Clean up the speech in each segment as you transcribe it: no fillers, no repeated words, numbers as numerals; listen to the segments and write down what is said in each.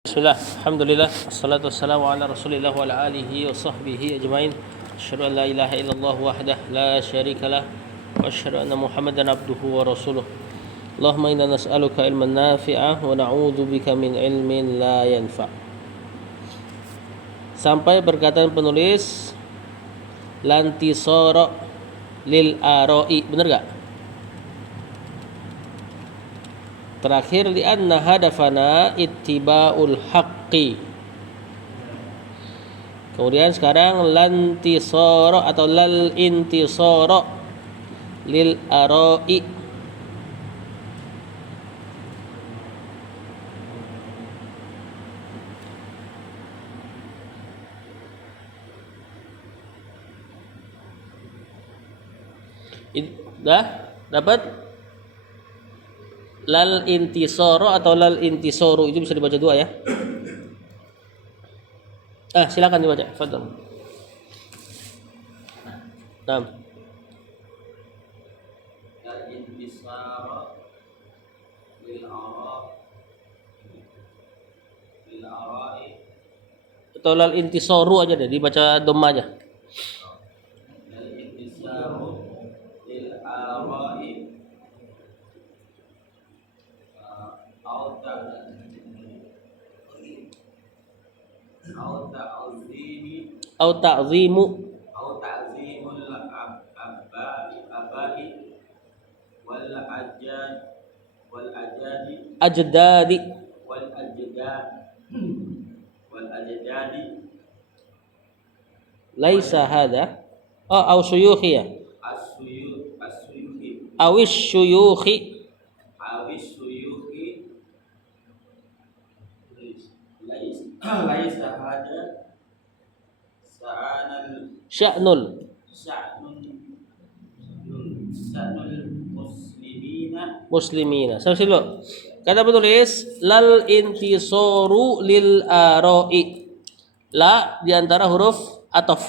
Bismillah, alhamdulillah, assalatu wassalamu ala rasulillah wa ala alihi wa sahbihi ajma'in. Asyhadu an la ilaha illallah wahdah la syarikalah wa asyhadu anna muhammadan abduhu wa rasuluh. Allahumma inna nas'aluka ilman nafi'ah wa na'udzu bika min ilmin la yanfa'. Sampai perkataan penulis lantisara lil ara'i, benar enggak? Terakhir li'anna hadafana ittiba'ul haqqi. Kemudian sekarang lantisara atau lal intisara lil ara'i. Dah dapat? Lal intisoro atau lal intisoru itu bisa dibaca dua ya. Silakan dibaca. Fadhal. Naam. Lal intisara lil ara'i Atau lal intisoru aja deh, dibaca dhamma aja. lal intisaru lil ara'i Au ta'zimu ta'zimul abai wal ajadi ajdadi laisa hada au syuyukhi ya as-suyuhi awis syuyukhi laisa hada sa'anul sya'nul muslimina. Sampai dulu. Kata penulis lal intisoru lil ara'i. La di antara huruf ataf.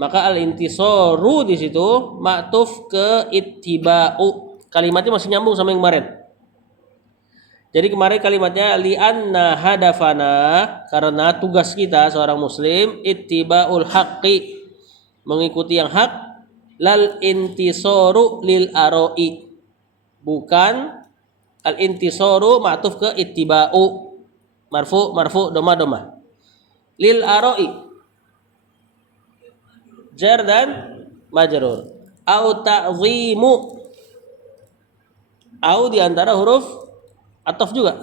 Maka al intisoru di situ ma'tuf ke ittiba'u. Kalimatnya masih nyambung sama yang kemarin. Jadi kemarin kalimatnya li'anna hadafana, karena tugas kita seorang muslim ittiba'ul haqqi, mengikuti yang hak, lal intisoru lil ara'i, bukan al intisoru ma'tuf ke ittiba'u, marfu doma lil ara'i jar dan majrur. Au ta'zimu, au di antara huruf ataf juga.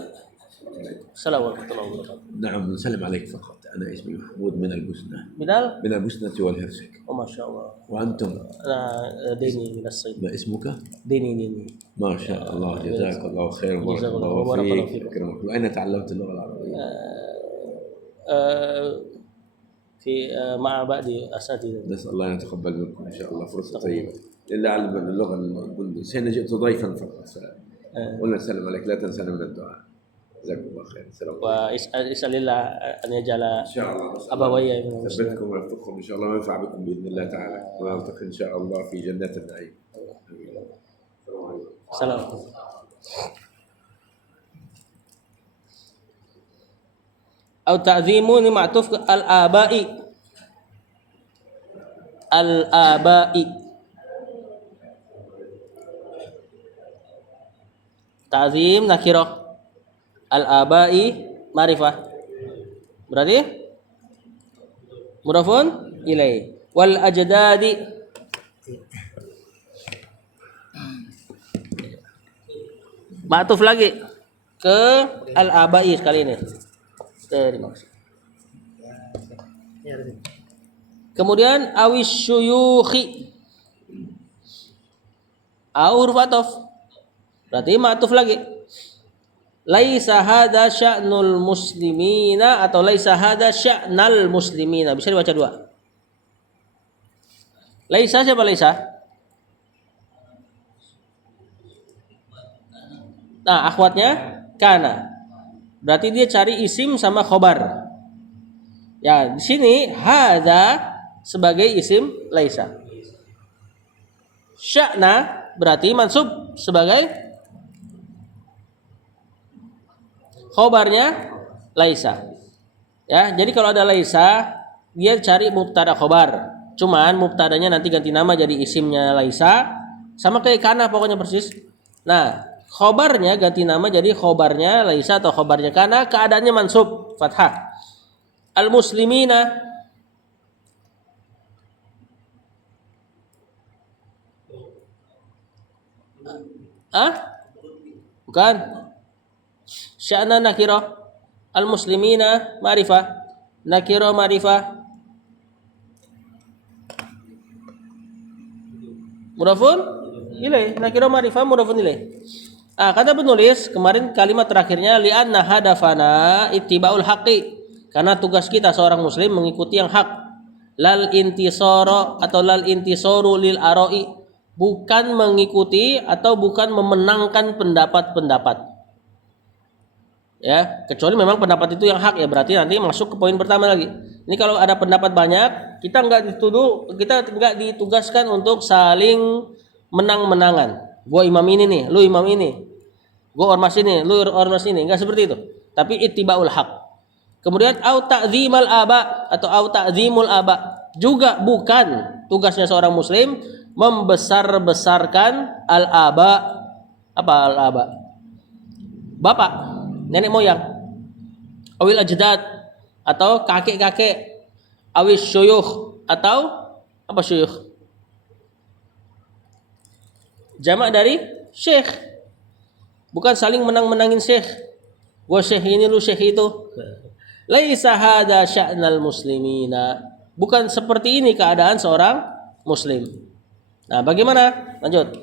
Assalamualaikum warahmatullahi wabarakatuh. نعم نسلم عليك فقط. أنا اسمي محمود من البوسنة Minal? من البوسنة والهرسك. ما شاء الله. وأنتم؟ أنا ديني من الصين. ما اسمك؟ ديني. ما شاء الله جزاك الله خير جزاك وبارك الله الله وبارك الله فيك فيكم. أكرمك. وأين تعلمت اللغة العربية؟ في مع بعض أساتذة. نسأل الله أن يتقبل منكم إن شاء الله فرصة طيبة. إلا أعلم اللغة البندس. هنا جئت ضيفا فقط. قلنا نسلم عليك لا تنسانا من الدعاء. جزاكم الله خير. السلام عليكم. واسأل الله أن يجعل إن شاء الله أبوي من المسلمين. يثبتكم ويوفقكم إن شاء الله وينفع بكم بإذن الله تعالى ونلتقي إن شاء الله في جنات النعيم. السلام. Au ta'zimu ini ma'tuf ke al-aba'i. Ta'zim nakirah. Al-aba'i ma'rifah. Berarti mudhafun ilaih. Wal ajdadi ma'tuf lagi ke al-aba'i sekali ini. Terima kasih. Kemudian awis syuyukhi. Huruf ataf. Berarti ma'tuf lagi. Laisa hada sya'nul muslimina atau laisa hada sya'nal muslimina. Bisa dibaca dua. Laisa siapa laisa? Nah, akhwatnya kana. Berarti dia cari isim sama khobar. Ya, di sini hadza sebagai isim laisa. Sya'na berarti mansub sebagai khobarnya laisa. Ya, jadi kalau ada laisa, dia cari mubtada khobar. Cuman mubtadanya nanti ganti nama jadi isimnya laisa, sama kayak kana pokoknya persis. Nah, khobarnya ganti nama jadi khobarnya laisa atau khobarnya kana, keadaannya mansub fathah. Al muslimina bukan. Sya'na nakirah. Al muslimina ma'rifah. Nakirah ma'rifah. Mudhafun ilaih. Nakirah ma'rifah mudhafun ilaih. Kata penulis kemarin kalimat terakhirnya li'anna hadafana ittiba'ul haqqi. Karena tugas kita seorang muslim mengikuti yang hak. Lal intisara atau lal intisaru lil ara'i, bukan mengikuti atau bukan memenangkan pendapat-pendapat. Ya, kecuali memang pendapat itu yang hak ya, berarti nanti masuk ke poin pertama lagi. Ini kalau ada pendapat banyak, kita nggak ditugaskan untuk saling menang-menangan. Gua imam ini nih, lu imam ini. Gua ormas ini, lu ormas ini. Enggak seperti itu. Tapi ittibaul haq. Kemudian au ta'zimal aba atau au ta'zimul aba, juga bukan tugasnya seorang muslim membesar-besarkan al-aba. Apa al-aba? Bapak, nenek moyang. Awil ajdad atau kakek-kakek. Awil syuyukh atau apa syuyukh? Jamak dari syekh. Bukan saling menang-menangin syekh. Gua syekh ini, lu syekh itu. Laisa hada sya'nal muslimina. Bukan seperti ini keadaan seorang muslim. Nah, bagaimana? Lanjut.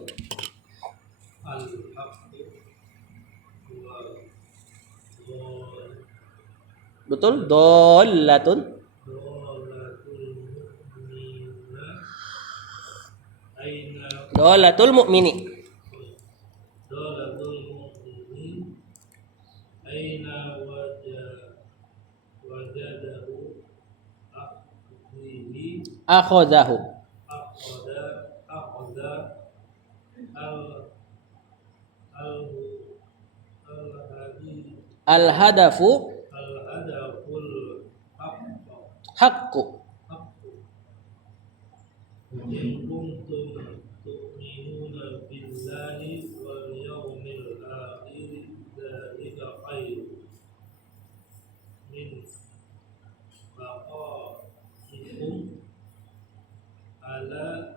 Betul? Dollatun. Dollatul mu'mini. Dolatul mu'minin aina wajadahu Akhadahu. akhadha Al-hadafu al-hadaful haqqu. in kuntum tu'minuna billahi wal yawmil akhir dzalika khair min baqaikum ala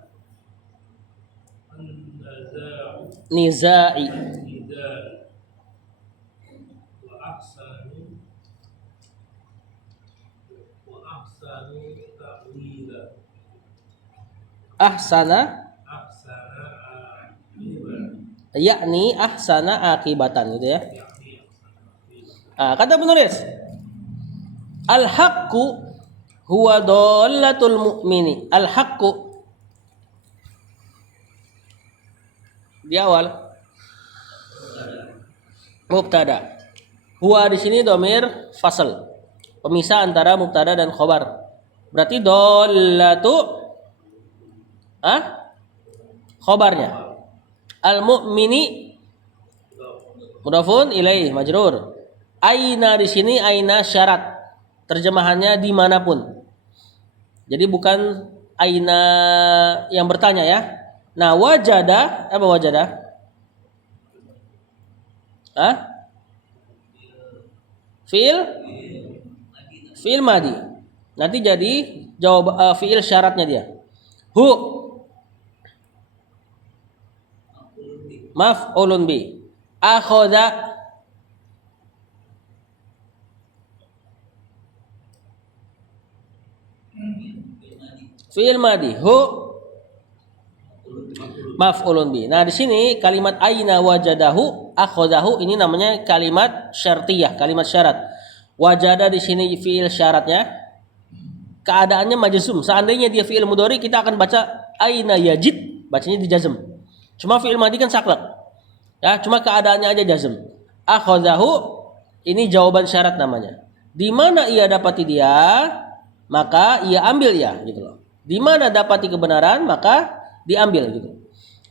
an-naza'u Nizai. idza wa ahsanu ta'wila Ahsana ahsana yakni ahsana akibatan gitu ya. Kata penulis al-haqqu huwa dallatul mu'mini. Al-haqqu di awal mubtada. Huwa di sini domir fasal, pemisah antara mubtada dan khobar. Berarti dallatu khobarnya. Al-mu'mini mudhafun ilaih majrur. Aina di sini aina syarat. Terjemahannya dimanapun. Jadi bukan aina yang bertanya ya. Nah, wajada, apa wajada? Fi'il madi. Nanti jadi jawab fi'il syaratnya dia. Hu maf'ulun bi. Akhadha fi'il madi. Hu maf'ulun bi. Nah, di sini kalimat aina wajadahu akhadahu ini namanya kalimat syartiyah, kalimat syarat. Wajada di sini fi'il syaratnya. Keadaannya majzum. Seandainya dia fi'il mudhari, kita akan baca aina yajid, bacanya di jazm. Cuma fi'il madi kan saklek. Ya, cuma keadaannya aja jazm. Akhadahu ini jawaban syarat namanya. Di mana ia dapati dia, maka ia ambil ya, gitu loh. Di mana dapati kebenaran, maka diambil gitu.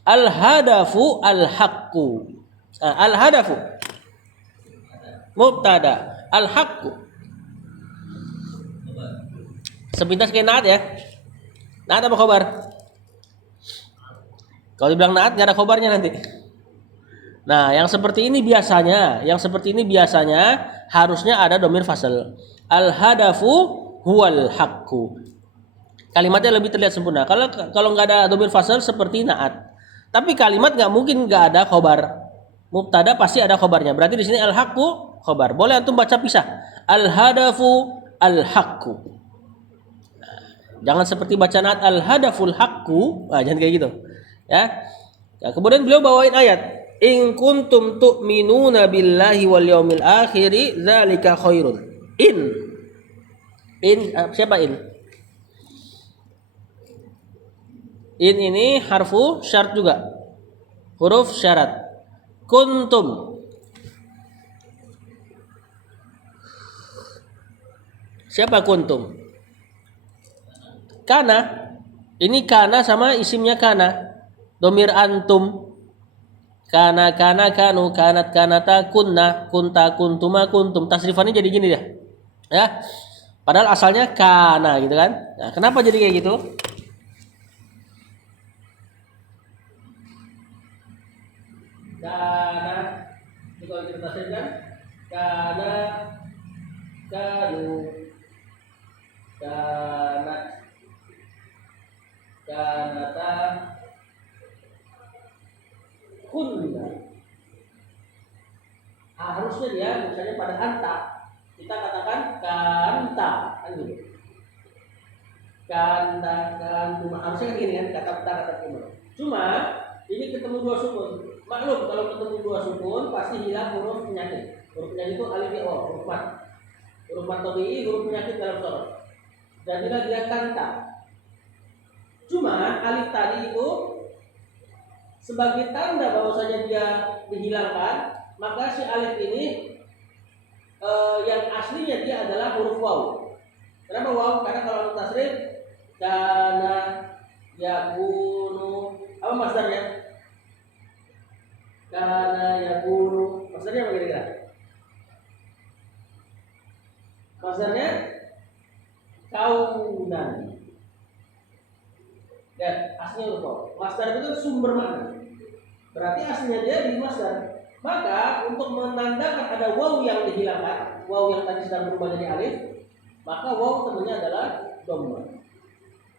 Al-hadafu al-haqqu. Al-hadafu mubtada. Al-haqqu. Sepintas kayak naat ya. Naat apa khobar? Kalau dibilang naat nggak ada khobarnya nanti. Nah, yang seperti ini biasanya harusnya ada domir fasal. Al-hadafu huwal haqqu. Kalimatnya lebih terlihat sempurna. Kalau nggak ada domir fasal seperti naat. Tapi kalimat nggak mungkin nggak ada khobar. Mubtada pasti ada khobarnya. Berarti di sini al-haqqu khobar. Boleh antum baca pisah. Al-hadafu al-haqqu. Jangan seperti baca naat al-hadaful haqqu. Nah, jangan kayak gitu. Ya. Nah, kemudian beliau bawain ayat. In kuntum tu'minuna billahi wal yaumil akhiri dzalika khairun. Siapa in? In ini harfu syarat juga. Huruf syarat. Kuntum. Siapa kuntum? Kana. Ini kana sama isimnya kana. Domir antum. Kana kanu kanat kanata kunna kunta kuntuma kuntum. Tasrifannya jadi gini dia. Ya. Padahal asalnya kana gitu kan. Nah, kenapa jadi kayak gitu? Kana itu kalau kita tasrifkan kana kanu kanat kanata kunna. Harusnya dia misalnya pada anta kita katakan kanta kan gitu. Kanta kantuma harusnya kan gini kan kata kuma. Cuma ini ketemu dua sukun. Maklum kalau ketemu dua sukun pasti hilang huruf penyakit. Huruf penyakit itu alif ya huruf mat. Huruf mat tabii huruf penyakit dalam sorof. Jadilah dia kanta. Cuma alif tadi itu sebagai tanda bahwasanya dia dihilangkan, maka si alif ini yang aslinya dia adalah huruf waw. Kenapa waw? Karena kalau tasrif kana yakunu apa masdarnya? Kana yakunu masdarnya apa kira-kira? Masdarnya kaunan. Dan aslinya huruf waw. Masdar itu sumber makna. Berarti aslinya dia di masdar. Maka untuk menandakan ada waw yang dihilangkan, waw yang tadi sedang berubah jadi alif, maka waw tentunya adalah dhamma.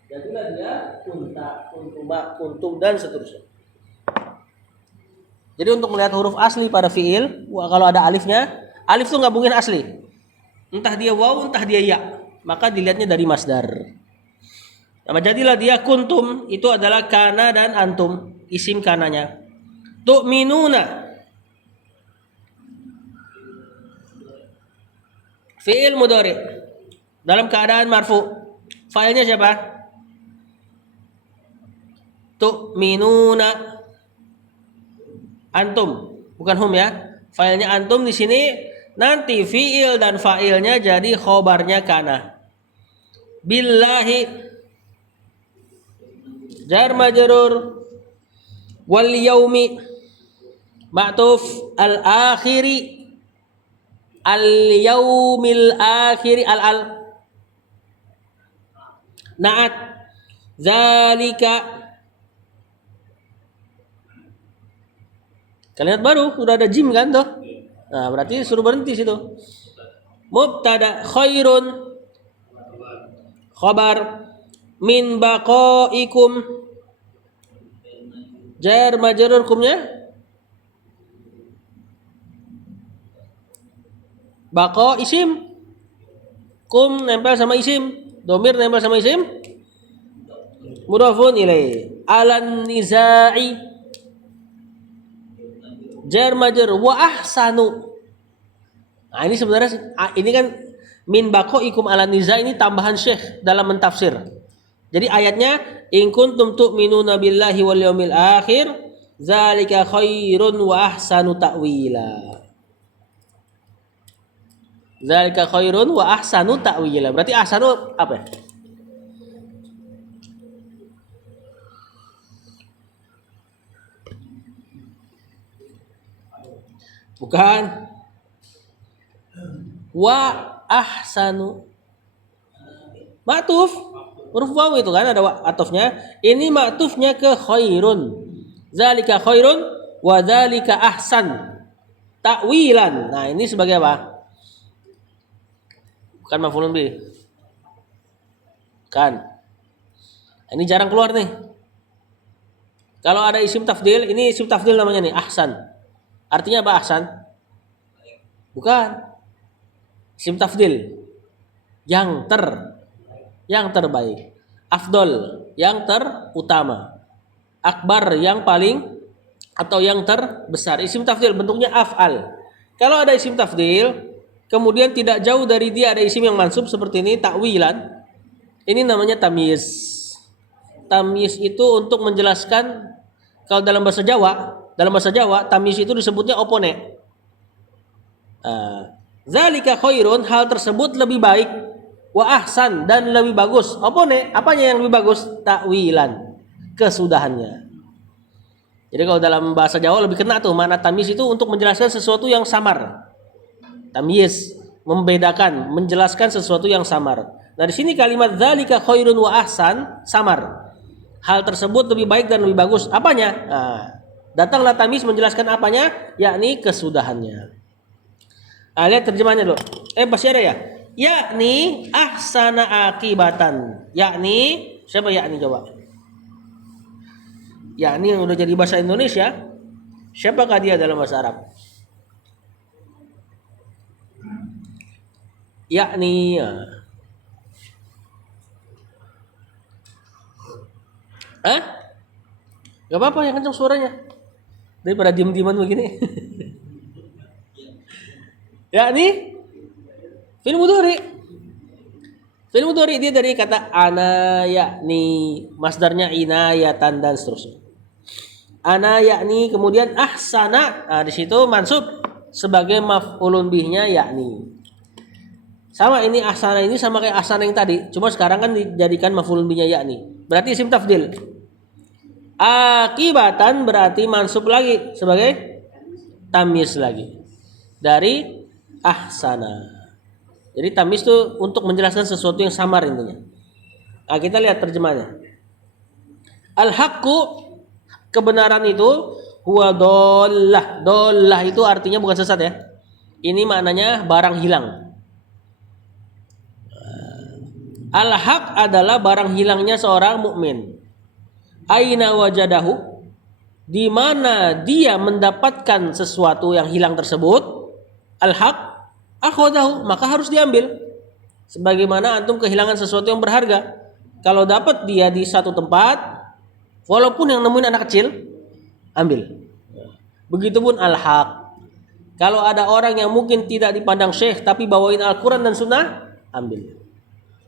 Jadilah dia kunta, kuntuma, kuntum dan seterusnya. Jadi untuk melihat huruf asli pada fiil, kalau ada alifnya, alif itu nggak mungkin asli. Entah dia waw, entah dia ya, maka dilihatnya dari masdar. Nah, jadilah dia kuntum itu adalah kana dan antum, isim kananya. Tu'minuna fi'il mudhari dalam keadaan marfu. Fa'ilnya siapa? Tu'minuna antum, bukan hum ya. Fa'ilnya antum di sini nanti fi'il dan fa'ilnya jadi khobarnya kana. Billahi jar majrur wal yaumi ma'tuf al akhiri al yaumil akhiri al naat zalika. Kalian baru udah ada jim kan tuh. Nah, berarti suruh berhenti situ. Mubtada khairun khabar min baqaikum jar majrur kumnya baqa isim, kum nempel sama isim, domir nempel sama isim, mudhafun ilaih. Alan nizai jar majrur wa ahsanu. Nah, ini sebenarnya ini kan min baqaikum alan nizai ini tambahan Syekh dalam mentafsir. Jadi ayatnya in kuntum tu'minuna billahi wal yaumil akhir zalika khairun wa ahsanu ta'wila. Zalika khairun wa ahsanu ta'wila. Berarti ahsanu apa? Bukan. wa ahsanu. Ma'tuf huruf waw itu kan ada atufnya. Ini ma'tufnya ke khairun. Zalika khairun wa zalika ahsan. Ta'wilan. Nah, ini sebagai apa? Bukan maf'ulun bih. Kan. Ini jarang keluar nih. Kalau ada isim tafdil, ini isim tafdil namanya nih, ahsan. Artinya apa ahsan? Bukan. Isim tafdil. Yang terbaik. Afdol, yang terutama. Akbar, yang paling atau yang terbesar. Isim tafdil bentuknya af'al. Kalau ada isim tafdil, kemudian tidak jauh dari dia ada isim yang mansub seperti ini, ta'wilan. Ini namanya tamyiz. Tamyiz itu untuk menjelaskan, kalau dalam bahasa Jawa tamyiz itu disebutnya opone. Zalika khairun, hal tersebut lebih baik, wa ahsan, dan lebih bagus. Opone, apanya yang lebih bagus? Ta'wilan, kesudahannya. Jadi kalau dalam bahasa Jawa lebih kena tuh makna tamyiz itu untuk menjelaskan sesuatu yang samar. Tamyiz membedakan, menjelaskan sesuatu yang samar. Nah, di sini kalimat zalika khairun wa ahsan samar. Hal tersebut lebih baik dan lebih bagus. Apanya? Nah, datanglah tamyiz menjelaskan apanya, yakni kesudahannya. Lihat terjemahnya dulu. Pasti ada ya? Yakni ahsana akibatan. Yakni, siapa yakni coba? Yakni yang udah jadi bahasa Indonesia. Siapakah dia dalam bahasa Arab? Yakni Gak apa-apa, yang kencang suaranya. Daripada diem-dieman begini. Yakni fi'il mudhari. Fi'il mudhari dia dari kata ana, yakni masdarnya inayatan dan seterusnya. Ana yakni, kemudian ahsana. Nah, di situ mansub sebagai maf'ulun bihnya yakni. Sama ini ahsana ini sama kayak ahsana yang tadi, cuma sekarang kan dijadikan maf'ulun bihnya yakni. Berarti isim tafdil. Akibatan berarti mansub lagi sebagai tamyiz lagi dari ahsana. Jadi tamyiz itu untuk menjelaskan sesuatu yang samar intinya. Nah, kita lihat terjemahnya. Al-haqqu, kebenaran itu, huwa dollah. Dollah itu artinya bukan sesat ya. Ini maknanya barang hilang. Al-haq adalah barang hilangnya seorang mukmin. Aina wajadahu, di mana dia mendapatkan sesuatu yang hilang tersebut, al-haq akhadahu, maka harus diambil. Sebagaimana antum kehilangan sesuatu yang berharga, kalau dapat dia di satu tempat, walaupun yang nemuin anak kecil, ambil. Begitupun al-haq. Kalau ada orang yang mungkin tidak dipandang syekh tapi bawain Al-Quran dan Sunnah, ambil.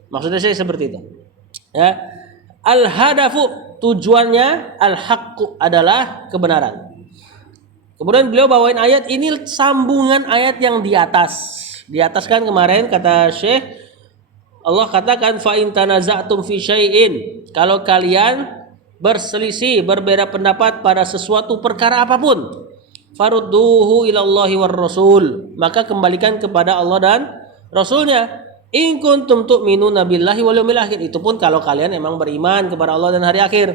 Maksudnya saya seperti itu. Ya. Al-hadafu, tujuannya al-haqqu adalah kebenaran. Kemudian beliau bawain ayat ini sambungan ayat yang di atas. Di atas kan kemarin kata Syekh, Allah katakan fa in tanaza'tum fi syai'in, kalau kalian berselisih, berbeda pendapat pada sesuatu perkara apapun, farudduhu ilallahi war rasul, maka kembalikan kepada Allah dan Rasulnya. In kuntum tu'minuna billahi wal yawmil akhir, itu pun kalau kalian emang beriman kepada Allah dan hari akhir.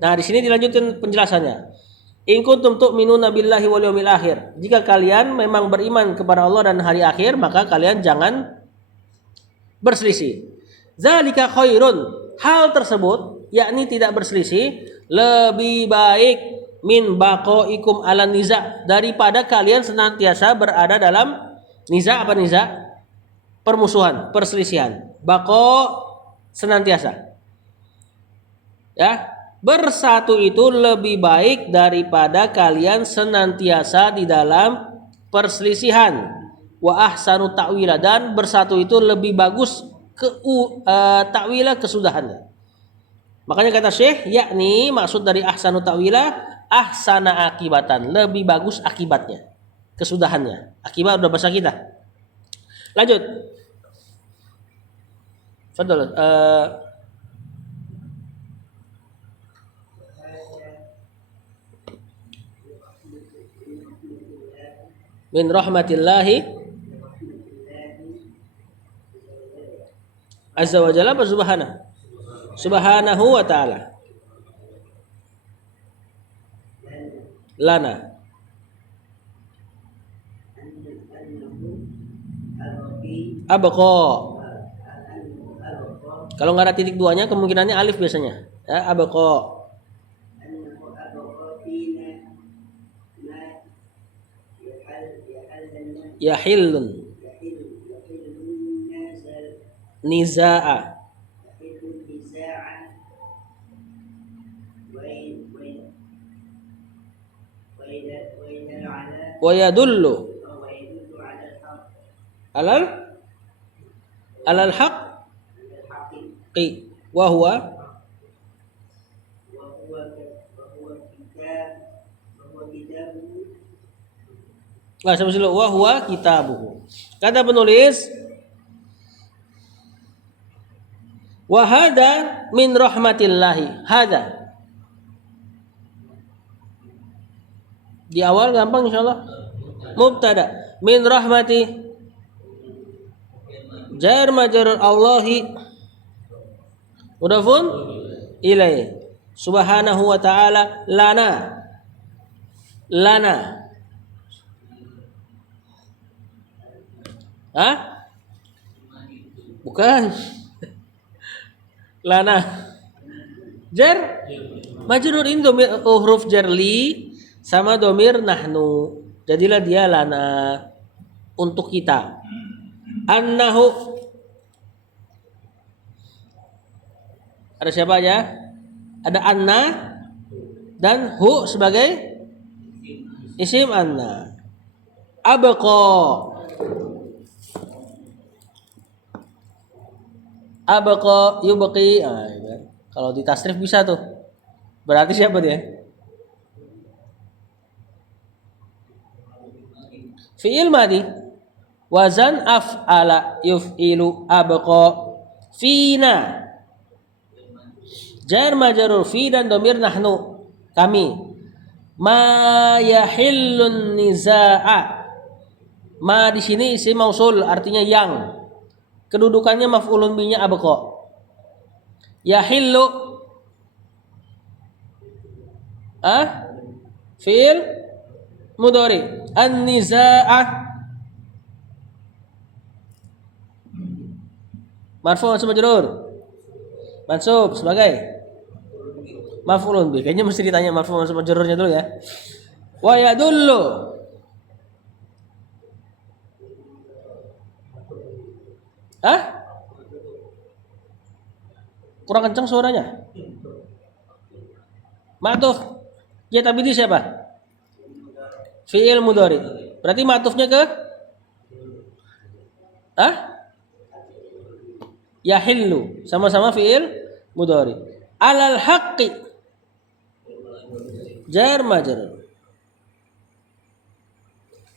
Nah, di sini dilanjutkan penjelasannya. In kuntum tu'minuna billahi wal yawmil akhir, jika kalian memang beriman kepada Allah dan hari akhir, maka kalian jangan berselisih. Zalika khairun, hal tersebut yakni tidak berselisih lebih baik min baqaikum ala niza, daripada kalian senantiasa berada dalam niza. Apa niza? Permusuhan, perselisihan. Baqo senantiasa. Ya, bersatu itu lebih baik daripada kalian senantiasa di dalam perselisihan. Wa ahsanu ta'wila, dan bersatu itu lebih bagus ta'wila, kesudahannya. Makanya kata Syekh, yakni maksud dari ahsanu ta'wila, ahsana akibatan, lebih bagus akibatnya, kesudahannya. Akibat udah bahasa kita. Lanjut. Fadhal. Min rahmatillahi Azza wa jalla apa subhanahu? Subhanahu wa ta'ala. Lana. Abqa. Kalau nggak ada titik duanya kemungkinannya alif biasanya. Ya, abqa. Yahillun. Nizaa. Wa yadullu alal haqqi wa huwa sama dulu wa huwa kitabuhu. Kata penulis wa hada min rahmatillahi. Hada di awal gampang insyaallah. Mubtada min rahmati jar majrur Allahi mudafun ilaihi subhanahu wa ta'ala lana bukan lana jar majrur ini domir huruf jar li sama domir nahnu, jadilah dia lana untuk kita. Annahu ada siapa aja? Ada anna dan hu sebagai isim anna. Abqa yubqi. Kalau di tasrif bisa tuh. Berarti siapa dia? Fi'il madi wazan af'ala yuf'ilu abqa fina jar majrur fi dan domir nahnu kami. Ma yahillun nizaa. Ma di sini isim mausul artinya yang. Kedudukannya maf'ulun bihi abqa. Yahillu fi'il mudhari. An-nizaa marfu' mansub majrur. Mansub sebagai maf'ulun bih. Kayaknya mesti ditanya marfu' mansub majrurnya dulu ya. Wa yadullu kurang kencang suaranya. Ma'tuf ya tapi di siapa? Fi'il mudhari. Berarti ma'tufnya ke yahillu sama-sama fi'il mudhari. Alal haqqi jar majrur.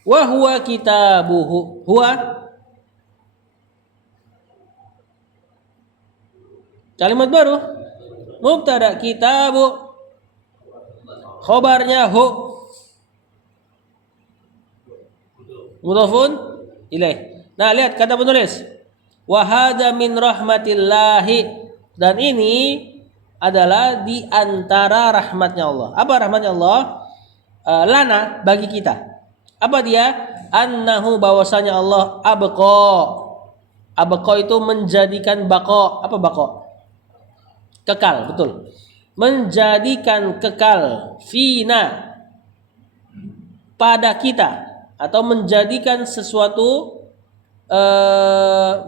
Wa huwa kitabuhu. Huwa kalimat baru. Mubtada kitabu khobarnya hu mudhafun ilaih. Nah, lihat kata penulis. Wa hadza min rahmatillahi, dan ini adalah di antara rahmatnya Allah. Apa rahmatnya Allah? Lana bagi kita. Apa dia? Annahu bahwasanya Allah abqa. Abqa itu menjadikan baqa. Apa baqa? Kekal, betul. Menjadikan kekal fina pada kita, atau menjadikan sesuatu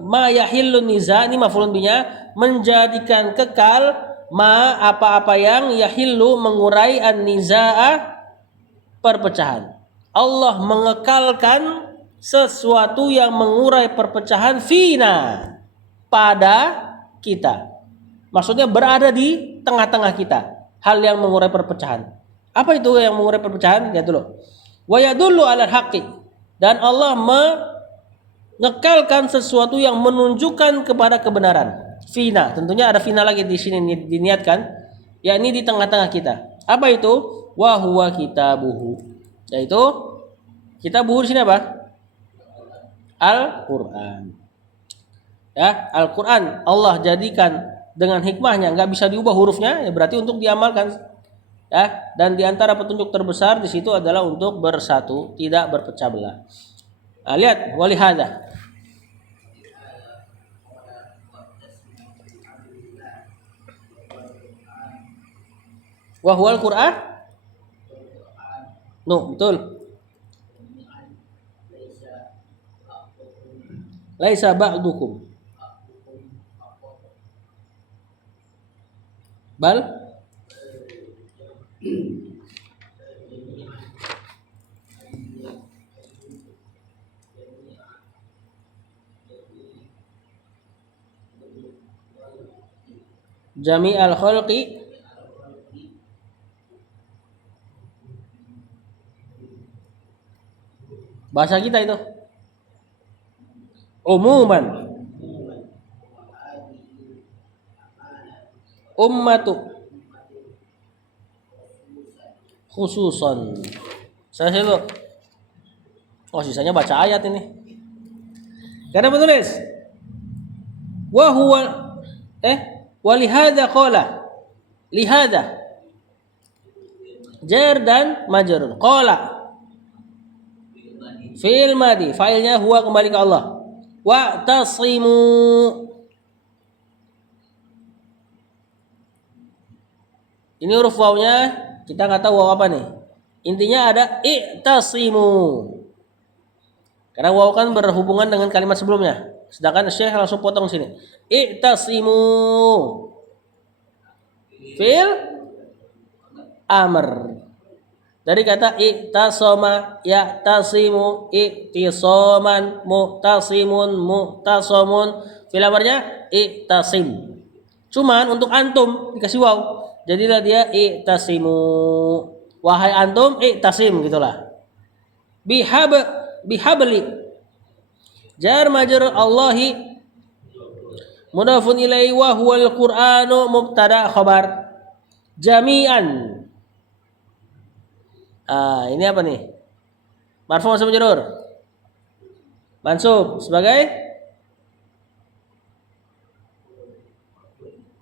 ma yahillun niza, ini maf'ulun binya, menjadikan kekal ma apa-apa yang yahillu mengurai an-nizaa perpecahan. Allah mengekalkan sesuatu yang mengurai perpecahan fina pada kita. Maksudnya berada di tengah-tengah kita. Hal yang mengurai perpecahan. Apa itu yang mengurai perpecahan? Lihat dulu. Wa yadullu 'alal haqqi, dan Allah mengekalkan sesuatu yang menunjukkan kepada kebenaran. Fina, tentunya ada fina lagi di sini diniatkan, yakni di tengah-tengah kita. Apa itu? Wa huwa kitabuhu. Yaitu kitabuhu di sini apa? Al-Qur'an. Ya, Al-Qur'an Allah jadikan dengan hikmahnya, nggak bisa diubah hurufnya, ya berarti untuk diamalkan. Ya, dan di antara petunjuk terbesar di situ adalah untuk bersatu, tidak berpecah belah. Nah, lihat walihada. Wa huwal Qur'an? No, betul. Laisa ba'dukum. Bal jami'al khalqi bahasa kita itu umuman ummatu khususan. Saya dulu. Oh, sisanya baca ayat ini. Karena menulis wa huwa walihada qala lihada jar dan majrur qala fi'il madi fa'ilnya huwa kembali ke Allah wa tasimu ini huruf wawnya kita nggak tahu waw apa nih, intinya ada i'tasimu karena waw kan berhubungan dengan kalimat sebelumnya, sedangkan Syekh langsung potong sini i'tasimu fil amr dari kata i'tasama ya'tasimu i'tisaman mu'tasimun mu'tasamun fil amrnya i'tasim. Cuman untuk antum dikasih waw jadilah dia i'tasimu, wahai antum i'tasim gitulah. Bihabli jar majrur Allahi mudhafun ilaihi wa huwal qur'anu mubtada khabar jami'an. Ini apa nih? Marfu mansub majrur. Mansub sebagai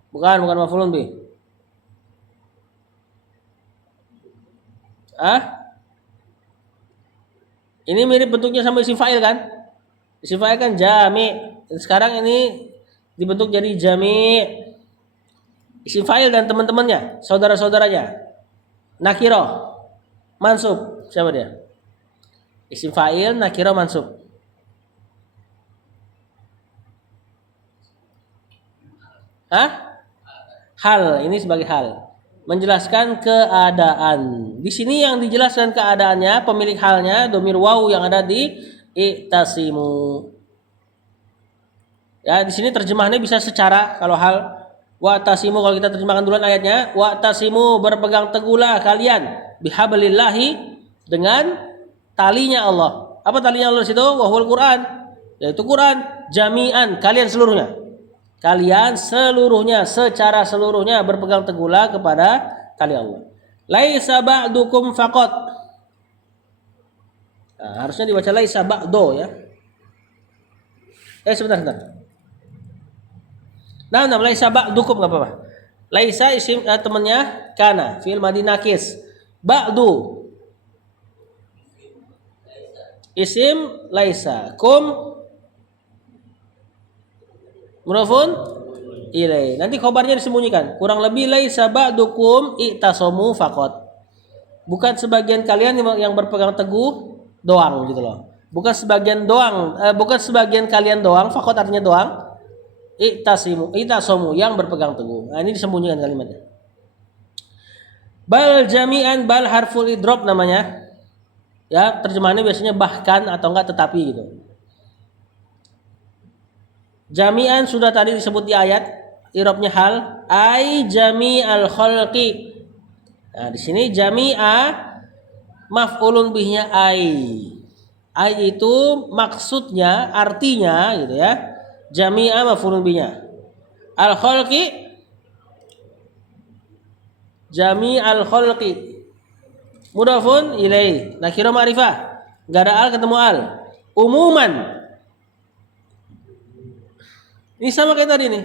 bukan maf'ulun bih. Ini mirip bentuknya sama isim fa'il kan? Isim fa'il kan jami'. Sekarang ini dibentuk jadi jami'. Isim fa'il dan teman-temannya, saudara-saudaranya. Nakiro, mansub. Siapa dia? Isim fa'il, nakiro, mansub. Hal, ini sebagai hal. Menjelaskan keadaan. Di sini yang dijelaskan keadaannya, pemilik halnya, domir waw yang ada di i'tasimu. Ya, di sini terjemahannya bisa secara kalau hal wa'tasimu kalau kita terjemahkan duluan ayatnya, wa'tasimu berpegang teguhlah kalian bihablillahi dengan talinya Allah. Apa talinya Allah di situ? Wahul Quran, yaitu Quran, jami'an kalian seluruhnya. Kalian seluruhnya secara seluruhnya berpegang teguhlah kepada tali Allah. Laisa ba'dukum faqat. Nah, harusnya dibaca laisa ba'do ya. Sebentar. Nah, laisa ba'dukum enggak apa-apa. Laisa isim temannya kana, fi'il madhi nakis. Ba'du isim laisa. Kum mudhafun ilai. Nanti khobarnya disembunyikan. Kurang lebih laisa ba'dukum i'tasamu faqat. Bukan sebagian kalian yang berpegang teguh doang gitu loh. Bukan sebagian kalian doang, faqat artinya doang. I'tasamu yang berpegang teguh. Nah, ini disembunyikan kalimatnya. Bal jami'an, bal harful idrob namanya. Ya, terjemahannya biasanya bahkan atau enggak tetapi gitu. Jami'an sudah tadi disebut di ayat, i'rabnya hal, ai jami'al khalqi. Nah, di sini jami'a maf'ulun bihnya ai. Ai itu maksudnya, artinya gitu ya. Jami'a maf'ulun bihnya. Al khalqi jami'al khalqi. Mudhafun ilai. Nakira ma'rifah. Enggak ada al ketemu al. Umuman Ini sama kayak tadi nih.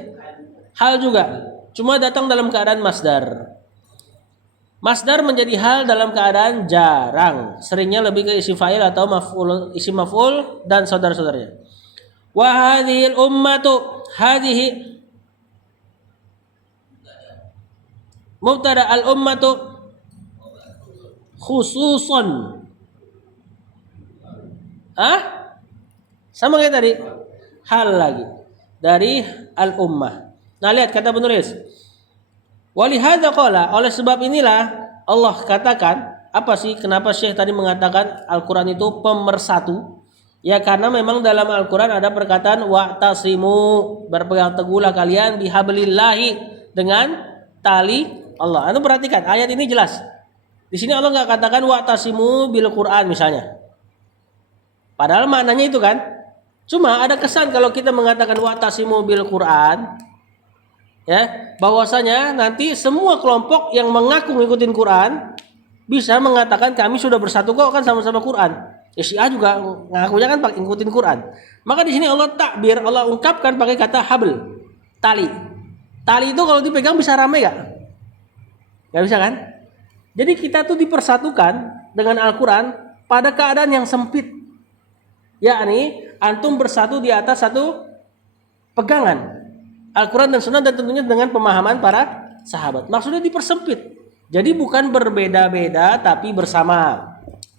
Hal juga. Cuma datang dalam keadaan masdar. Masdar menjadi hal dalam keadaan jarang. Seringnya lebih ke isim fa'il atau isim maf'ul dan saudara-saudaranya. Wa hadhil ummatu hadhihi mubtada al ummatu khususon. Sama kayak tadi. Hal lagi dari al ummah. Nah, lihat kata penulis. Walihada qala, oleh sebab inilah Allah katakan, apa sih kenapa Syekh tadi mengatakan Al-Qur'an itu pemersatu? Ya karena memang dalam Al-Qur'an ada perkataan wa'tasimu, berpegang teguhlah kalian bihablillahi, dengan tali Allah. Anda perhatikan ayat ini jelas. Di sini Allah nggak katakan wa'tasimu bil Qur'an misalnya. Padahal maknanya itu kan. Cuma ada kesan kalau kita mengatakan wa'tasimu bil Qur'an, ya, bahwasanya nanti semua kelompok yang mengaku ngikutin Quran bisa mengatakan kami sudah bersatu kok, kan sama-sama Quran. Ya Syiah juga ngakunya kan pakai ngikutin Quran. Maka di sini Allah takbir, Allah ungkapkan pakai kata habl, tali. Tali itu kalau dipegang bisa ramai gak? Gak bisa kan? Jadi kita tuh dipersatukan dengan Al-Quran pada keadaan yang sempit. Yakni antum bersatu di atas satu pegangan Al-Quran dan Sunnah, dan tentunya dengan pemahaman para sahabat. Maksudnya dipersempit. Jadi bukan berbeda-beda tapi bersama.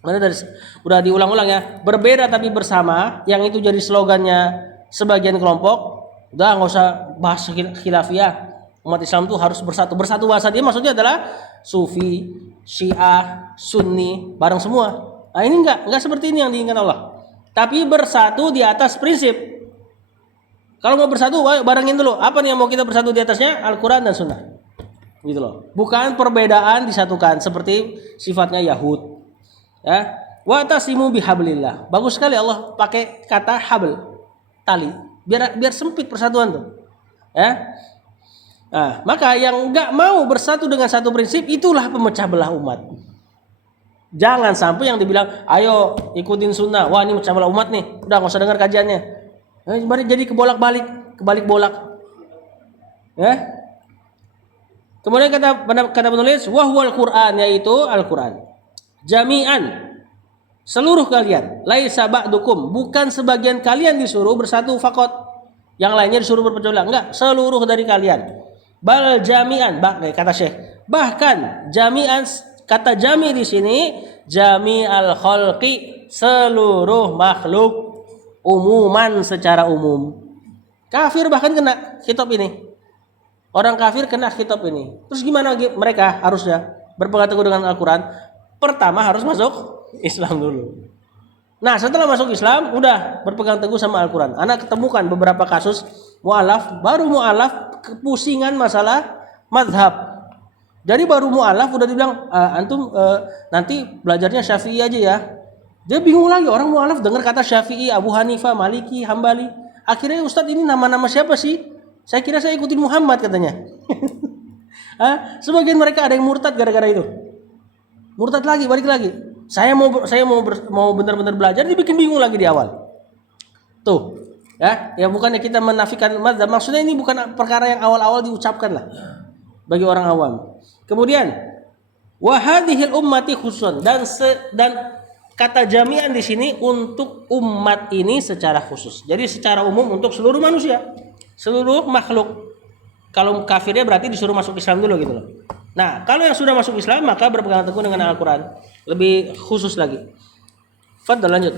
Mana dari udah diulang-ulang ya. Berbeda tapi bersama, yang itu jadi slogannya sebagian kelompok. Udah nggak usah bahas khilafiyah. Umat Islam itu harus bersatu. Bersatu bahasa dia maksudnya adalah Sufi, Syiah, Sunni, bareng semua. Nah ini enggak seperti ini yang diinginkan Allah. Tapi bersatu di atas prinsip. Kalau mau bersatu, barengin dulu. Apa nih yang mau kita bersatu di atasnya? Al-Quran dan Sunnah. Gitu loh. Bukan perbedaan disatukan seperti sifatnya Yahud. Ya. Wa tasimu bihablillah. Bagus sekali Allah pakai kata habl, tali. Biar sempit persatuan tuh. Ya. Nah, maka yang enggak mau bersatu dengan satu prinsip, itulah pemecah belah umat. Jangan sampai yang dibilang, ayo ikutin sunnah. Wah ini pecah belah umat nih. Udah nggak usah dengar kajiannya. Jadi kebalik bolak. Ya. Kemudian kata penulis, wahwal Quran, yaitu Al-Quran. Jami'an, seluruh kalian. Laisa ba'dukum, bukan sebagian kalian disuruh bersatu fakot. Yang lainnya disuruh berpecah belah. Enggak, seluruh dari kalian. Bal jami'an, kata Syekh. Bahkan jami'an, kata jami di sini jami'al khalqi, seluruh makhluk, umuman secara umum. Kafir bahkan kena khitab ini. Orang kafir kena khitab ini. Terus gimana mereka harusnya berpegang teguh dengan Al-Quran? Pertama harus masuk Islam dulu. Nah setelah masuk Islam udah berpegang teguh sama Al-Quran. Anak ketemukan beberapa kasus mu'alaf, baru mu'alaf kepusingan masalah madhab. Jadi baru mu'alaf udah dibilang antum nanti belajarnya Syafi'i aja ya. Dia bingung lagi, orang mu'alaf dengar kata Syafi'i, Abu Hanifah, Maliki, Hambali. Akhirnya Ustadz ini nama-nama siapa sih? Saya kira saya ikutin Muhammad katanya. Sebagian mereka ada yang murtad gara-gara itu. Murtad lagi, balik lagi. Saya mau benar-benar belajar, dibikin bingung lagi di awal. Tuh, ya bukannya kita menafikan mazhab. Maksudnya ini bukan perkara yang awal-awal diucapkan lah bagi orang awam. Kemudian wahadihil ummati khusun, dan kata jami'an di sini untuk umat ini secara khusus. Jadi secara umum untuk seluruh manusia, seluruh makhluk. Kalau kafirnya berarti disuruh masuk Islam dulu gitu loh. Nah, kalau yang sudah masuk Islam maka berpegang teguh dengan Al-Quran. Lebih khusus lagi. Fadhal lanjut.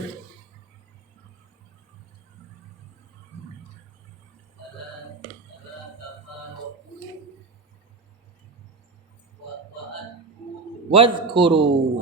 Wadhkuru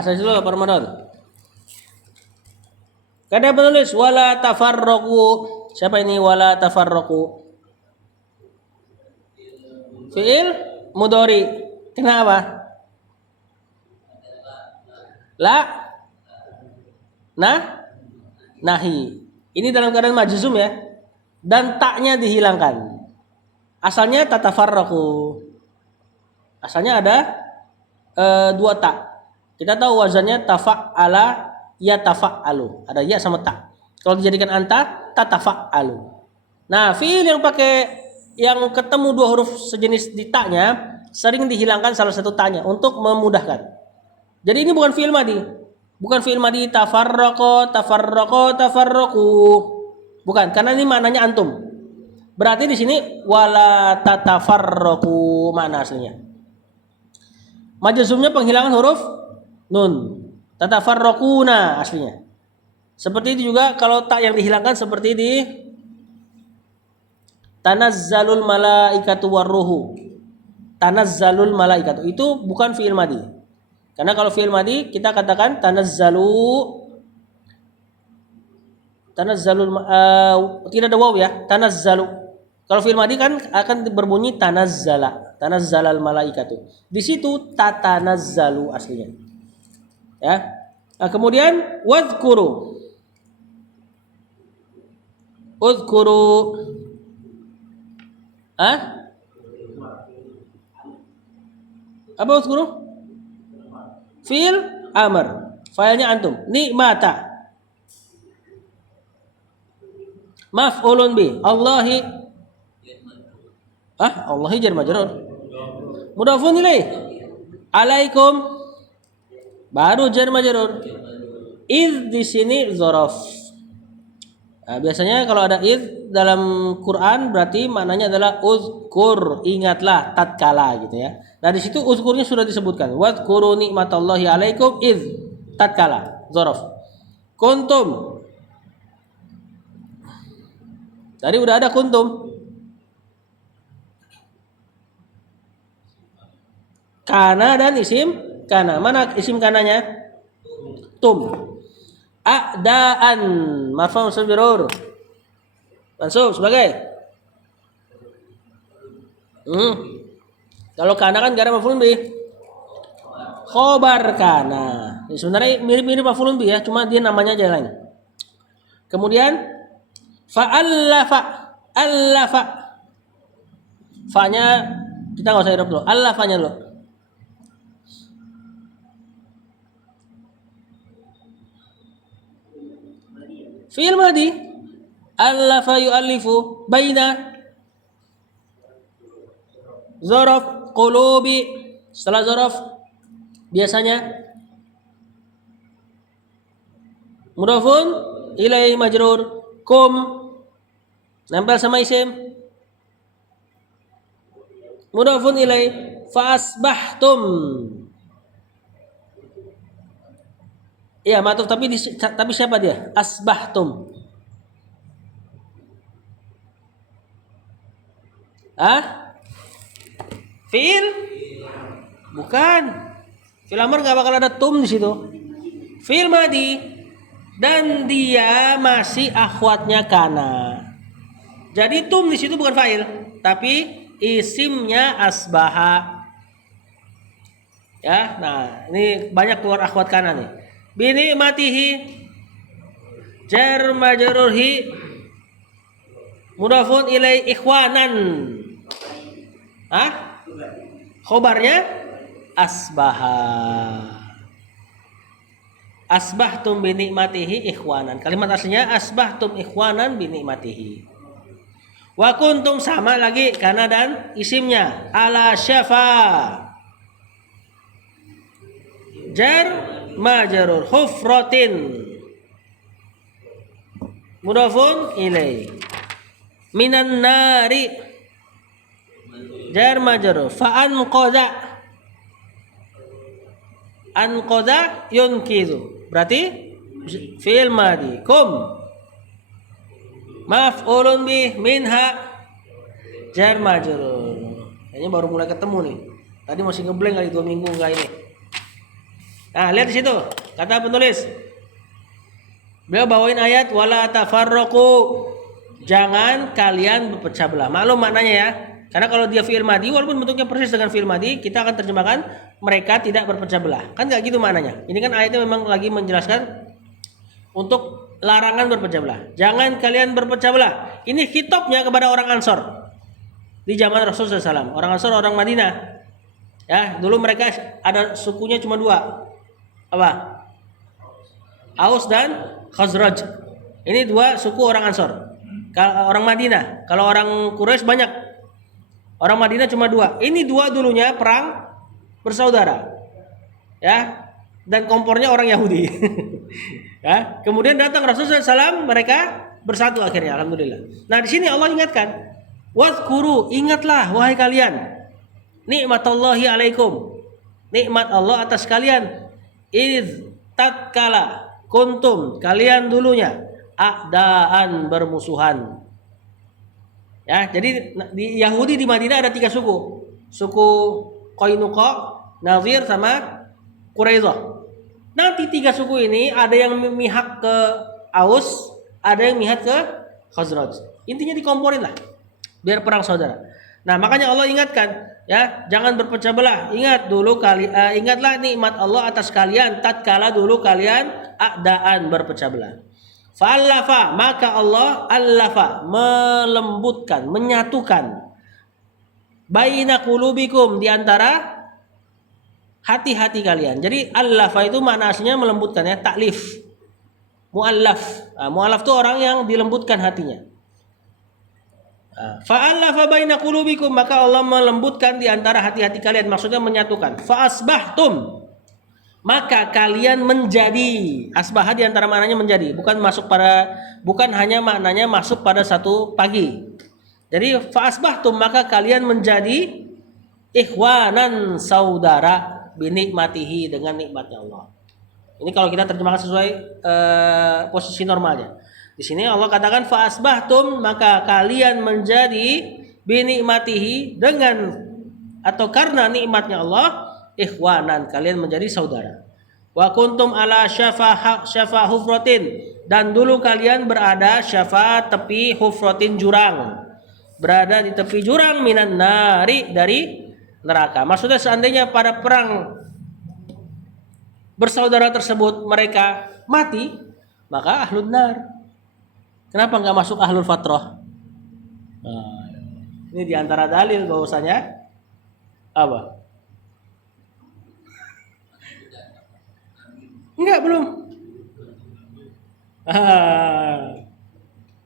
saya dulu Pak Ramadan. Kata penulis wala tafarraqu. Siapa ini wala tafarraqu? Fi'il mudhari. Kenapa? La nahi. Ini dalam keadaan majzum ya. Dan taknya dihilangkan. Asalnya tatafarraqu. Asalnya ada dua tak. Kita tahu wazannya tafa'ala ya tafa'alu. Ada ya sama tak. Kalau dijadikan anta tatafa'alu. Nah, fi'il yang ketemu dua huruf sejenis di taknya sering dihilangkan salah satu taknya untuk memudahkan. Jadi ini bukan fi'il madi. Bukan fi'il madi tafarraqu. Bukan, karena ini maknanya antum. Berarti di sini wala tatafarraqu makna aslinya. Majzumnya penghilangan huruf nun. Tatafarraquna aslinya. Seperti itu juga kalau tak yang dihilangkan seperti di tanazzalul malaikatu warruhu. Tanazzalul malaikatu itu bukan fi'il madi. Karena kalau fi'il madi kita katakan tanazzalul tidak ada waw ya, tanazzalu. Kalau fi'il madi kan akan berbunyi tanazzalal malaikatu. Di situ tatanazzalu aslinya. Ya. Nah, kemudian wadhkuru. Udhkuru. Apa udhkuru? Fi'il amr. Fa'ilnya antum. Ni'mata. Maf'ulun bi. Allahi. Allahi jar majrur. Mudhafun ilaih. Alaikum. Baru jar majrur. Id di sini dzaraf. Nah, biasanya kalau ada id dalam Quran berarti maknanya adalah uzkur, ingatlah tatkala gitu ya. Nah, di situ uzkurnya sudah disebutkan. Wadhkuru nikmatallahi alaikum id tatkala dzaraf. Kuntum. Tadi udah ada kuntum. Kana dan isim kana. Mana isim kananya? Tum. A'daan marfu' mansub majrur. Mansub sebagai Kalau kana kan gara maf'ulun bih. Khobar kana. Sebenarnya mirip-mirip maf'ulun bih ya, cuma dia namanya aja lain. Kemudian fa'allafa. Fa-nya kita enggak usah i'rab dulu. Allafanya dulu. Fi'il madi. Allafa yu'allifu baina zaraf qulubi. Setelah zaraf biasanya mudhafun ilaihi majrur kum nempel sama isim mudhafun ilaihi fa asbahtum. Iya, matuf tapi siapa dia? Asbahtum. Fi'il? Bukan. Fi'il amr enggak bakal ada tum di situ. Fi'il madi dan dia masih akhwatnya kana. Jadi tum di situ bukan fa'il, tapi isimnya asbaha. Ya, nah ini banyak keluar akhwat kana nih. Bini matihi jar majrurhi mudhafun ilai ikhwanan. Khobarnya asbaha. Asbahtum bi ni'matihi ikhwanan. Kalimat aslinya asbahtum ikhwanan bi ni'matihi. Wa kuntum sama lagi kana dan isimnya ala syafa. Jar majrur hufratin. Mudhafun ilai. Minan nari. Jar majrur fa anqadha. Anqadha yunkizu. Berarti fi'il madi. Kum maf'ulun bih minha jar majrur. Kayaknya baru mulai ketemu nih. Tadi masih ngeblank kali 2 minggu enggak ini. Nah, lihat di situ. Kata penulis Beliau bawain ayat wala tafarraqu. Jangan kalian berpecah belah. Maklum maknanya ya. Karena kalau dia fi'il madhi walaupun bentuknya persis dengan fi'il madhi, kita akan terjemahkan mereka tidak berpecah belah. Kan enggak gitu maknanya. Ini kan ayatnya memang lagi menjelaskan untuk larangan berpecah belah. Jangan kalian berpecah belah. Ini khitabnya kepada orang Ansor. Di zaman Rasulullah SAW. Orang Ansor, orang Madinah. Ya, dulu mereka ada sukunya cuma dua. Apa? Aus dan Khazraj. Ini dua suku orang Ansor. Kalau orang Madinah, kalau orang Quraisy banyak. Orang Madinah cuma dua. Ini dua dulunya perang bersaudara. Ya. Dan kompornya orang Yahudi. Ya. Kemudian datang Rasulullah SAW, mereka bersatu akhirnya, alhamdulillah. Nah, di sini Allah ingatkan, "Wadhkuru, ingatlah wahai kalian, nikmatallahi alaikum." Nikmat Allah atas kalian. Idz tatkala kuntum, kalian dulunya a'daan, bermusuhan. Ya, jadi di Yahudi di Madinah ada 3 suku. Suku Qainuqa, Nazir sama Quraidah. Nanti 3 suku ini ada yang memihak ke Aus, ada yang memihak ke Khazraj. Intinya dikomporin lah. Biar perang saudara. Nah, makanya Allah ingatkan, ya, jangan berpecah belah. Ingatlah nikmat Allah atas kalian tatkala dulu kalian a'daan, berpecah belah. Fa'allafa, maka Allah allafa, melembutkan, menyatukan baina qulubikum, di antara hati-hati kalian. Jadi allafa itu makna aslinya melembutkan, ya, taklif. Muallaf. Muallaf itu orang yang dilembutkan hatinya. Fa'allafa baina qulubikum, maka Allah melembutkan di antara hati-hati kalian, maksudnya menyatukan. Fa'asbahtum, maka kalian menjadi. Asbah di antara maknanya menjadi, bukan hanya maknanya masuk pada satu pagi. Jadi fa'asbahtum, maka kalian menjadi ikhwanan, saudara, binikmatihi, dengan nikmatnya Allah. Ini kalau kita terjemahkan sesuai posisi normalnya. Di sini Allah katakan fa'asbahtum, maka kalian menjadi binikmatihi, dengan atau karena nikmatnya Allah, ikhwanan, kalian menjadi saudara. Wa kuntum ala syafa hufratin, dan dulu kalian berada syafa, tepi, hufratin, jurang, berada di tepi jurang, minan nari, dari neraka. Maksudnya seandainya pada perang bersaudara tersebut mereka mati, maka ahlun nar. Kenapa nggak masuk ahlul fatrah? Nah, ini diantara dalil bahwasanya apa? Enggak, belum.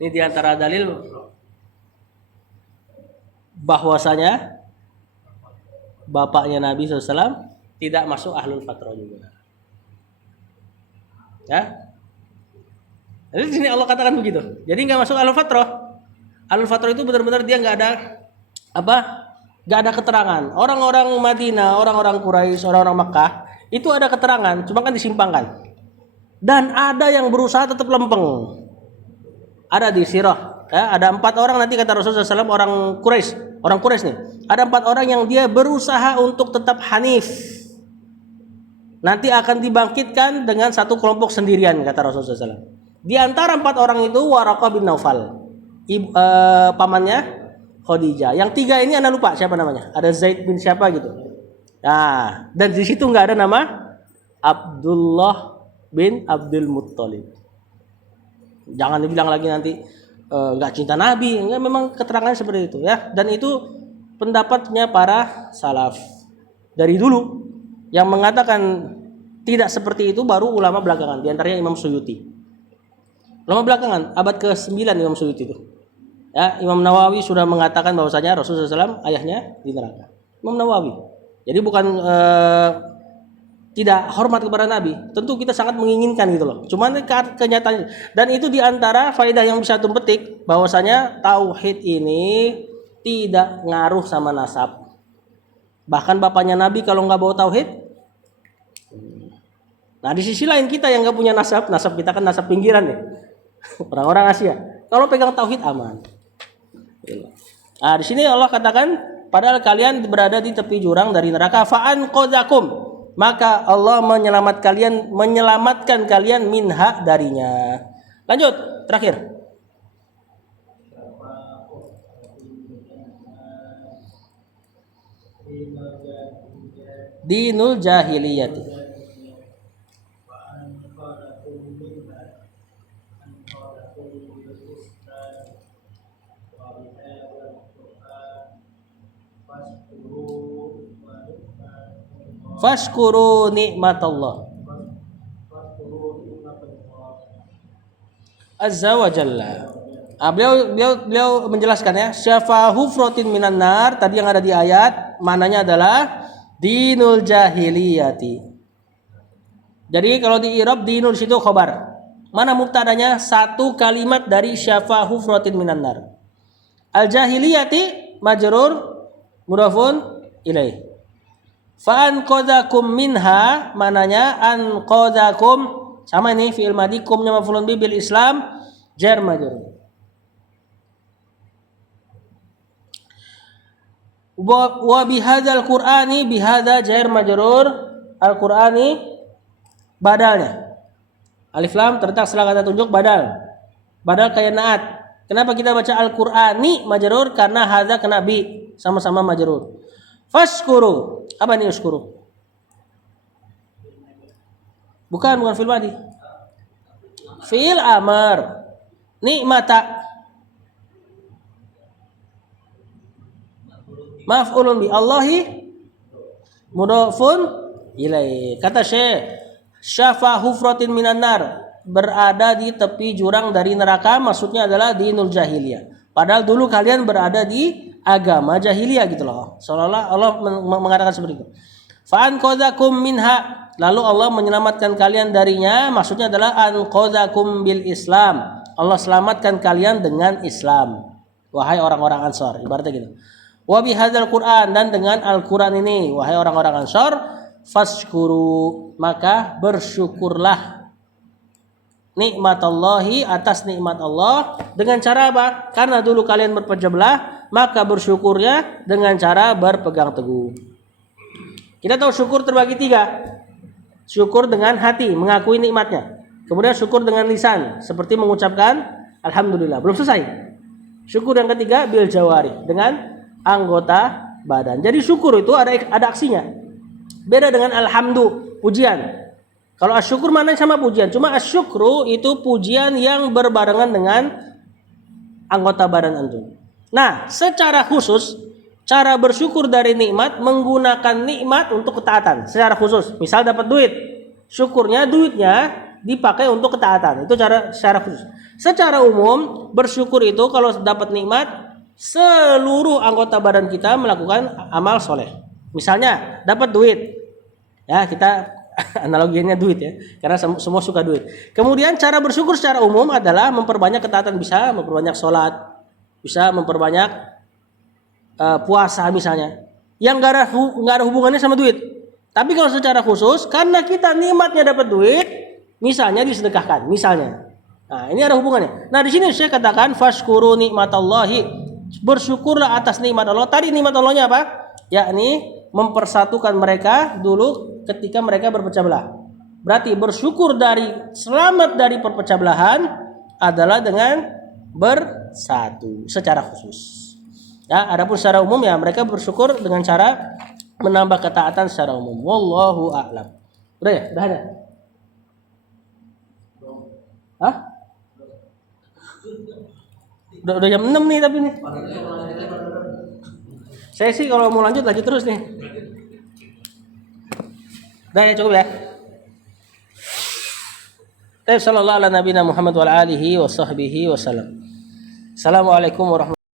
Ini diantara dalil bahwasanya bapaknya Nabi SAW tidak masuk ahlul fatrah juga. Ya. Jadi di sini Allah katakan begitu. Jadi nggak masuk ahlul fatrah. Ahlul fatrah itu benar-benar dia nggak ada nggak ada keterangan. Orang-orang Madinah, orang-orang Quraisy, orang-orang Makkah itu ada keterangan, cuma kan disimpangkan. Dan ada yang berusaha tetap lempeng. Ada di sirah, ya, ada 4 orang nanti kata Rasulullah SAW, orang Quraisy nih. Ada 4 orang yang dia berusaha untuk tetap hanif. Nanti akan dibangkitkan dengan satu kelompok sendirian kata Rasulullah SAW. Di antara 4 orang itu Waraqah bin Naufal, pamannya Khadijah. Yang 3 ini Anda lupa siapa namanya. Ada Zaid bin siapa gitu. Nah, dan di situ nggak ada nama Abdullah bin Abdul Muttalib. Jangan dibilang lagi nanti nggak cinta Nabi. Enggak, memang keterangannya seperti itu, ya. Dan itu pendapatnya para salaf dari dulu. Yang mengatakan tidak seperti itu baru ulama belakangan. Di antaranya Imam Suyuti. Ulama belakangan, abad ke-9 Imam Suyuti itu. Ya, Imam Nawawi sudah mengatakan bahwasanya Rasulullah SAW ayahnya di neraka. Imam Nawawi. Jadi bukan tidak hormat kepada Nabi. Tentu kita sangat menginginkan gitu loh. Cuman kenyataannya. Dan itu diantara faedah yang bisa petik bahwasanya tauhid ini tidak ngaruh sama nasab. Bahkan bapaknya Nabi kalau nggak bawa tauhid. Nah di sisi lain kita yang nggak punya nasab kita kan nasab pinggiran nih. Orang-orang Asia. Kalau pegang tauhid aman. Nah di sini Allah katakan padahal kalian berada di tepi jurang dari neraka, fa'an qadzakum, maka Allah menyelamatkan kalian minha, darinya. Lanjut, terakhir. Dinul jahiliyati. Fashkuru nikmatallah azza wa jalla. Beliau menjelaskan ya, syafahu frotin minan nar, tadi yang ada di ayat maknanya adalah dinul jahiliyati. Jadi kalau di i'rab dinul situ khobar. Mana mubtadanya? Satu kalimat dari syafahu frotin minan nar. Al jahiliyati majrur mudhafun ilaih. Fa anqadzakum minha, mananya anqadzakum, sama ini fi'il madhi, kumnya maf'ulun bi bil Islam jar majrur. Wa bihadzal qur'ani, bihadza jar majrur, al qur'ani badalnya. Alif lam terletak setelah kata tunjuk badal. Badal kayak naat. Kenapa kita baca al qur'ani majrur? Karena hadza kena bi, sama-sama majrur. Fashkuru. Apa ini uskuru? Bukan fi'il madhi. Fi'il amar. Nikmata. Maf'ulun bi Allahi mudhafun ilaih. Kata Syekh, syafa hufratin minan nar, berada di tepi jurang dari neraka, maksudnya adalah dinul jahiliyah. Padahal dulu kalian berada di agama jahiliyah gitu loh. Seolah-olah Allah mengatakan seperti itu. Fa anqadzakum minha, lalu Allah menyelamatkan kalian darinya, maksudnya adalah anqadzakum bil Islam. Allah selamatkan kalian dengan Islam. Wahai orang-orang Ansar, ibaratnya gitu. Wa bihadzal Qur'an, dan dengan Al-Qur'an ini, wahai orang-orang Ansar, fashkuru, maka bersyukurlah nikmatallahi, atas nikmat Allah. Dengan cara apa? Karena dulu kalian berpecah belah, maka bersyukurnya dengan cara berpegang teguh. Kita tahu syukur terbagi 3. Syukur dengan hati, mengakui nikmatnya. Kemudian syukur dengan lisan, seperti mengucapkan alhamdulillah. Belum selesai. Syukur yang ketiga bil jawari, dengan anggota badan. Jadi syukur itu ada aksinya. Beda dengan alhamdu, pujian. Kalau asyukur mana sama pujian. Cuma asyukru itu pujian yang berbarengan dengan anggota badan antum. Nah, secara khusus cara bersyukur dari nikmat, menggunakan nikmat untuk ketaatan secara khusus. Misal dapat duit, syukurnya duitnya dipakai untuk ketaatan. Itu secara khusus. Secara umum bersyukur itu kalau dapat nikmat, seluruh anggota badan kita melakukan amal soleh. Misalnya dapat duit, ya kita analoginya duit ya, karena semua suka duit. Kemudian cara bersyukur secara umum adalah memperbanyak ketaatan, bisa memperbanyak sholat, bisa memperbanyak puasa misalnya, yang nggak ada hubungannya sama duit. Tapi kalau secara khusus, karena kita nikmatnya dapat duit, misalnya disedekahkan, misalnya. Nah, ini ada hubungannya. Nah, di sini saya katakan fashkuru nikmatallahi, bersyukurlah atas nikmat Allah. Tadi nikmat Allahnya apa? Yakni mempersatukan mereka dulu ketika mereka berpecah belah. Berarti bersyukur dari selamat dari perpecah belahan adalah dengan bersatu secara khusus. Ya, adapun secara umum ya mereka bersyukur dengan cara menambah ketaatan secara umum. Wallahu a'lam. Udah ya? Udah ada? Hah? Udah jam 6 nih tapi nih. Saya sih kalau mau lanjut terus nih. Udah ya, cukup ya. Sallallahu ala nabiyina Muhammad wa ala alihi wa sahbihi wa sallam. Assalamualaikum warahmatullahi wabarakatuh.